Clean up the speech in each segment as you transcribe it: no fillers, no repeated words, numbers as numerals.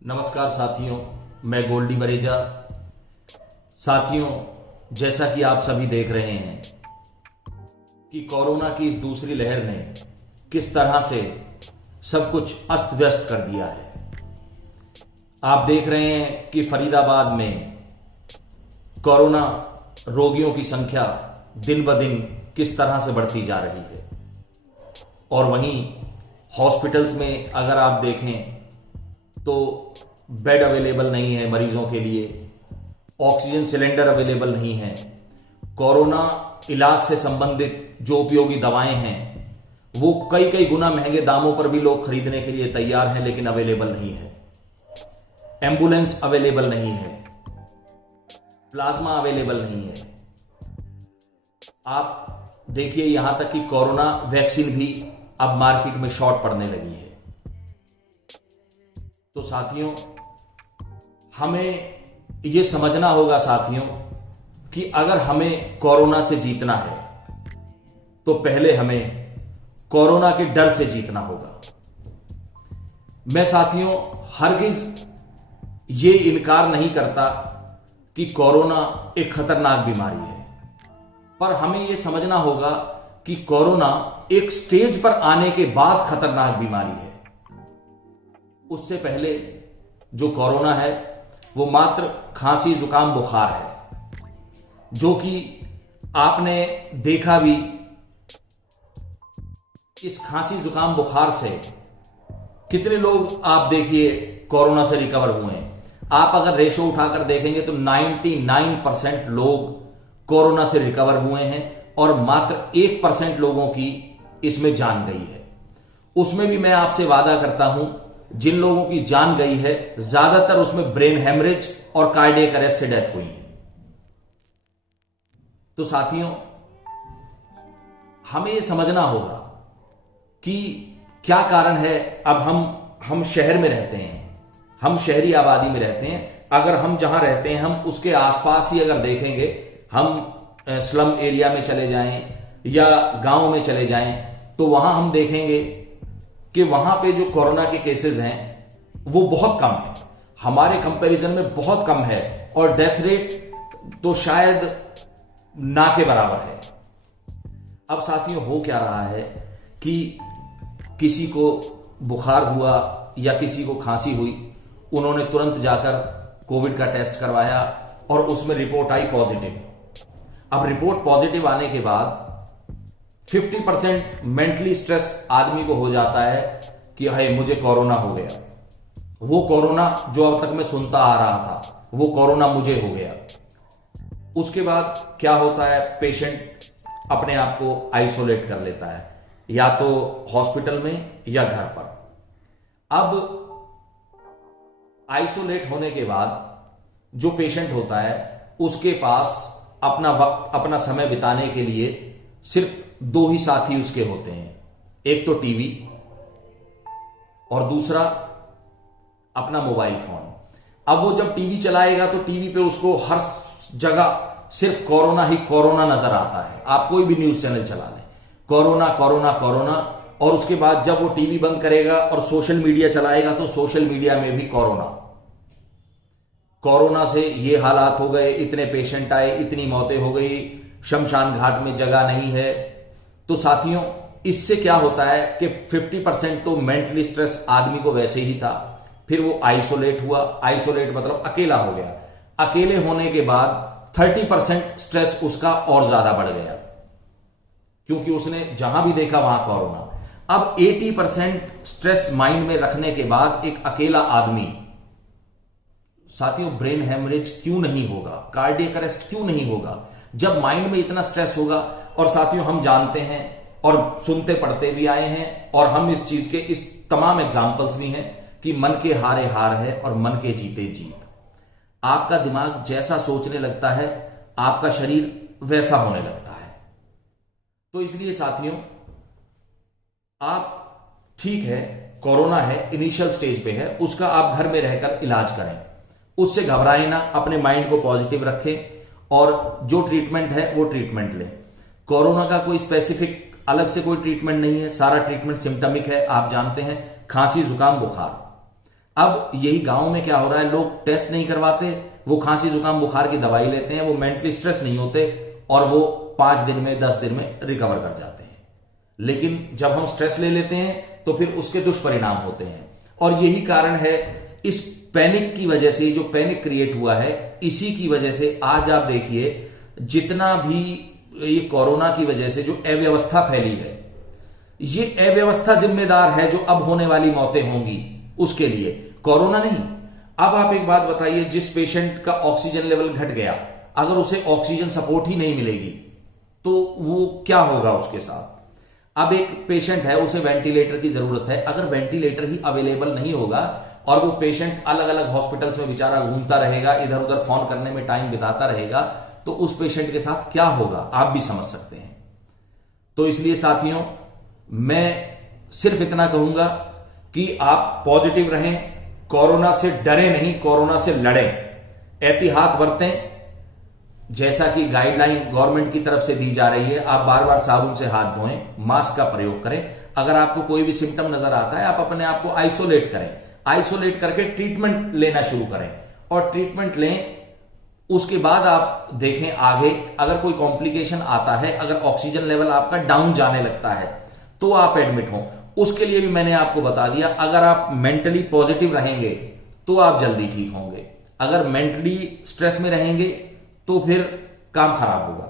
नमस्कार साथियों, मैं गोल्डी बरेजा। साथियों, जैसा कि आप सभी देख रहे हैं कि कोरोना की इस दूसरी लहर ने किस तरह से सब कुछ अस्त व्यस्त कर दिया है। आप देख रहे हैं कि फरीदाबाद में कोरोना रोगियों की संख्या दिन ब दिन किस तरह से बढ़ती जा रही है, और वहीं हॉस्पिटल्स में अगर आप देखें तो बेड अवेलेबल नहीं है मरीजों के लिए, ऑक्सीजन सिलेंडर अवेलेबल नहीं है, कोरोना इलाज से संबंधित जो उपयोगी दवाएं हैं वो कई कई गुना महंगे दामों पर भी लोग खरीदने के लिए तैयार हैं, लेकिन अवेलेबल नहीं है। एम्बुलेंस अवेलेबल नहीं है, प्लाज्मा अवेलेबल नहीं है। आप देखिए, यहां तक कि कोरोना वैक्सीन भी अब मार्केट में शॉर्ट पड़ने लगी है। तो साथियों, हमें यह समझना होगा साथियों कि अगर हमें कोरोना से जीतना है तो पहले हमें कोरोना के डर से जीतना होगा। मैं साथियों हरगिज ये इनकार नहीं करता कि कोरोना एक खतरनाक बीमारी है, पर हमें यह समझना होगा कि कोरोना एक स्टेज पर आने के बाद खतरनाक बीमारी है। उससे पहले जो कोरोना है वो मात्र खांसी जुकाम बुखार है, जो कि आपने देखा भी। इस खांसी जुकाम बुखार से कितने लोग आप देखिए कोरोना से रिकवर हुए हैं। आप अगर रेशो उठाकर देखेंगे तो 99% लोग कोरोना से रिकवर हुए हैं और मात्र 1% लोगों की इसमें जान गई है। उसमें भी मैं आपसे वादा करता हूं, जिन लोगों की जान गई है ज्यादातर उसमें ब्रेन हेमरेज और कार्डियक अरेस्ट से डेथ हुई है। तो साथियों, हमें यह समझना होगा कि क्या कारण है। अब हम शहर में रहते हैं, हम शहरी आबादी में रहते हैं। अगर हम जहां रहते हैं हम उसके आसपास ही अगर देखेंगे, हम स्लम एरिया में चले जाएं या गांव में चले जाएं, तो वहां हम देखेंगे कि वहां पे जो कोरोना के केसेस हैं वो बहुत कम है, हमारे कंपैरिजन में बहुत कम है, और डेथ रेट तो शायद ना के बराबर है। अब साथियों, हो क्या रहा है कि किसी को बुखार हुआ या किसी को खांसी हुई, उन्होंने तुरंत जाकर कोविड का टेस्ट करवाया और उसमें रिपोर्ट आई पॉजिटिव। अब रिपोर्ट पॉजिटिव आने के बाद 50% मेंटली स्ट्रेस आदमी को हो जाता है कि हाय मुझे कोरोना हो गया। वो कोरोना जो अब तक मैं सुनता आ रहा था वो कोरोना मुझे हो गया। उसके बाद क्या होता है, पेशेंट अपने आप को आइसोलेट कर लेता है, या तो हॉस्पिटल में या घर पर। अब आइसोलेट होने के बाद जो पेशेंट होता है उसके पास अपना वक्त, अपना समय बिताने के लिए सिर्फ दो ही साथी उसके होते हैं, एक तो टीवी और दूसरा अपना मोबाइल फोन। अब वो जब टीवी चलाएगा तो टीवी पे उसको हर जगह सिर्फ कोरोना ही कोरोना नजर आता है। आप कोई भी न्यूज चैनल चला लें, कोरोना कोरोना कोरोना। और उसके बाद जब वो टीवी बंद करेगा और सोशल मीडिया चलाएगा तो सोशल मीडिया में भी कोरोना। कोरोना से ये हालात हो गए, इतने पेशेंट आए, इतनी मौतें हो गई, शमशान घाट में जगह नहीं है। तो साथियों, इससे क्या होता है कि 50% तो मेंटली स्ट्रेस आदमी को वैसे ही था, फिर वो आइसोलेट हुआ। आइसोलेट मतलब अकेला हो गया। अकेले होने के बाद 30% स्ट्रेस उसका और ज्यादा बढ़ गया, क्योंकि उसने जहां भी देखा वहां कोरोना। अब 80% स्ट्रेस माइंड में रखने के बाद एक अकेला आदमी, साथियों ब्रेन हेमरेज क्यों नहीं होगा, कार्डियक अरेस्ट क्यों नहीं होगा, जब माइंड में इतना स्ट्रेस होगा। और साथियों, हम जानते हैं और सुनते पढ़ते भी आए हैं, और हम इस चीज के इस तमाम एग्जाम्पल्स भी हैं कि मन के हारे हार है और मन के जीते जीत। आपका दिमाग जैसा सोचने लगता है आपका शरीर वैसा होने लगता है। तो इसलिए साथियों, आप ठीक है, कोरोना है, इनिशियल स्टेज पे है, उसका आप घर में रहकर इलाज करें, उससे घबराएं ना, अपने माइंड को पॉजिटिव रखें और जो ट्रीटमेंट है वो ट्रीटमेंट लें। कोरोना का कोई स्पेसिफिक अलग से कोई ट्रीटमेंट नहीं है, सारा ट्रीटमेंट सिम्टमिक है। आप जानते हैं, खांसी जुकाम बुखार, अब यही गांव में क्या हो रहा है, लोग टेस्ट नहीं करवाते, वो खांसी जुकाम बुखार की दवाई लेते हैं, वो मेंटली स्ट्रेस नहीं होते और वो 5 दिन में 10 दिन में रिकवर कर जाते हैं। लेकिन जब हम स्ट्रेस ले लेते हैं तो फिर उसके दुष्परिणाम होते हैं। और यही कारण है, इस पैनिक की वजह से, जो पैनिक क्रिएट हुआ है, इसी की वजह से आज आप देखिए जितना भी ये कोरोना की वजह से जो अव्यवस्था फैली है, ये अव्यवस्था जिम्मेदार है जो अब होने वाली मौतें होंगी उसके लिए, कोरोना नहीं। अब आप एक बात बताइए, जिस पेशेंट का ऑक्सीजन लेवल घट गया, अगर उसे ऑक्सीजन सपोर्ट ही नहीं मिलेगी तो वो क्या होगा उसके साथ। अब एक पेशेंट है, उसे वेंटिलेटर की जरूरत है, अगर वेंटिलेटर ही अवेलेबल नहीं होगा और वो पेशेंट अलग अलग हॉस्पिटल्स में बेचारा घूमता रहेगा, इधर उधर फोन करने में टाइम बिताता रहेगा, तो उस पेशेंट के साथ क्या होगा आप भी समझ सकते हैं। तो इसलिए साथियों, मैं सिर्फ इतना कहूंगा कि आप पॉजिटिव रहें, कोरोना से डरे नहीं, कोरोना से लड़ें, एहतियात बरतें। जैसा कि गाइडलाइन गवर्नमेंट की तरफ से दी जा रही है, आप बार बार साबुन से हाथ धोएं, मास्क का प्रयोग करें। अगर आपको कोई भी सिम्टम नजर आता है, आप अपने आप को आइसोलेट करें, आइसोलेट करके ट्रीटमेंट लेना शुरू करें और ट्रीटमेंट लें। उसके बाद आप देखें आगे, अगर कोई कॉम्प्लिकेशन आता है, अगर ऑक्सीजन लेवल आपका डाउन जाने लगता है तो आप एडमिट हों। उसके लिए भी मैंने आपको बता दिया, अगर आप मेंटली पॉजिटिव रहेंगे तो आप जल्दी ठीक होंगे, अगर मेंटली स्ट्रेस में रहेंगे तो फिर काम खराब होगा।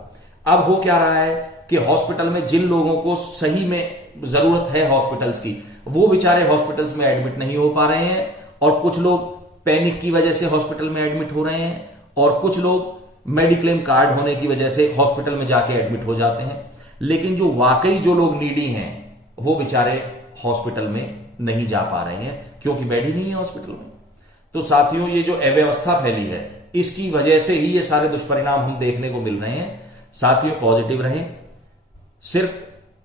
अब हो क्या रहा है कि हॉस्पिटल में जिन लोगों को सही में जरूरत है हॉस्पिटल्स की, वो बेचारे हॉस्पिटल्स में एडमिट नहीं हो पा रहे हैं, और कुछ लोग पैनिक की वजह से हॉस्पिटल में एडमिट हो रहे हैं, और कुछ लोग मेडिक्लेम कार्ड होने की वजह से हॉस्पिटल में जाके एडमिट हो जाते हैं। लेकिन जो वाकई जो लोग नीडी हैं, वो बेचारे हॉस्पिटल में नहीं जा पा रहे हैं क्योंकि बेड ही नहीं है हॉस्पिटल में। तो साथियों, ये जो अव्यवस्था फैली है, इसकी वजह से ही ये सारे दुष्परिणाम हम देखने को मिल रहे हैं। साथियों, पॉजिटिव रहें, सिर्फ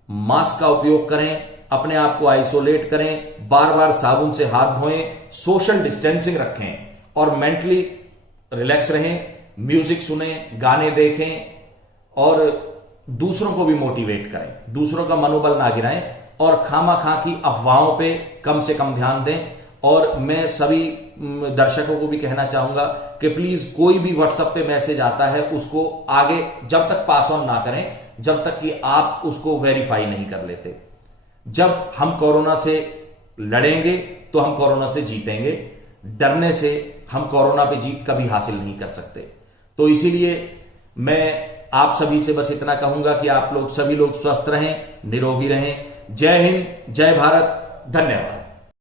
मास्क का उपयोग करें, अपने आप को आइसोलेट करें, बार बार साबुन से हाथ धोएं, सोशल डिस्टेंसिंग रखें और मेंटली रिलैक्स रहें, म्यूजिक सुने, गाने देखें और दूसरों को भी मोटिवेट करें, दूसरों का मनोबल ना गिराएं और खामा-खा की अफवाहों पे कम से कम ध्यान दें। और मैं सभी दर्शकों को भी कहना चाहूंगा कि प्लीज कोई भी व्हाट्सएप पे मैसेज आता है उसको आगे जब तक पास ऑन ना करें जब तक कि आप उसको वेरीफाई नहीं कर लेते। जब हम कोरोना से लड़ेंगे तो हम कोरोना से जीतेंगे, डरने से हम कोरोना पे जीत कभी हासिल नहीं कर सकते। तो इसीलिए मैं आप सभी से बस इतना कहूंगा कि आप लोग सभी लोग स्वस्थ रहें, निरोगी रहें। जय हिंद, जय भारत, धन्यवाद।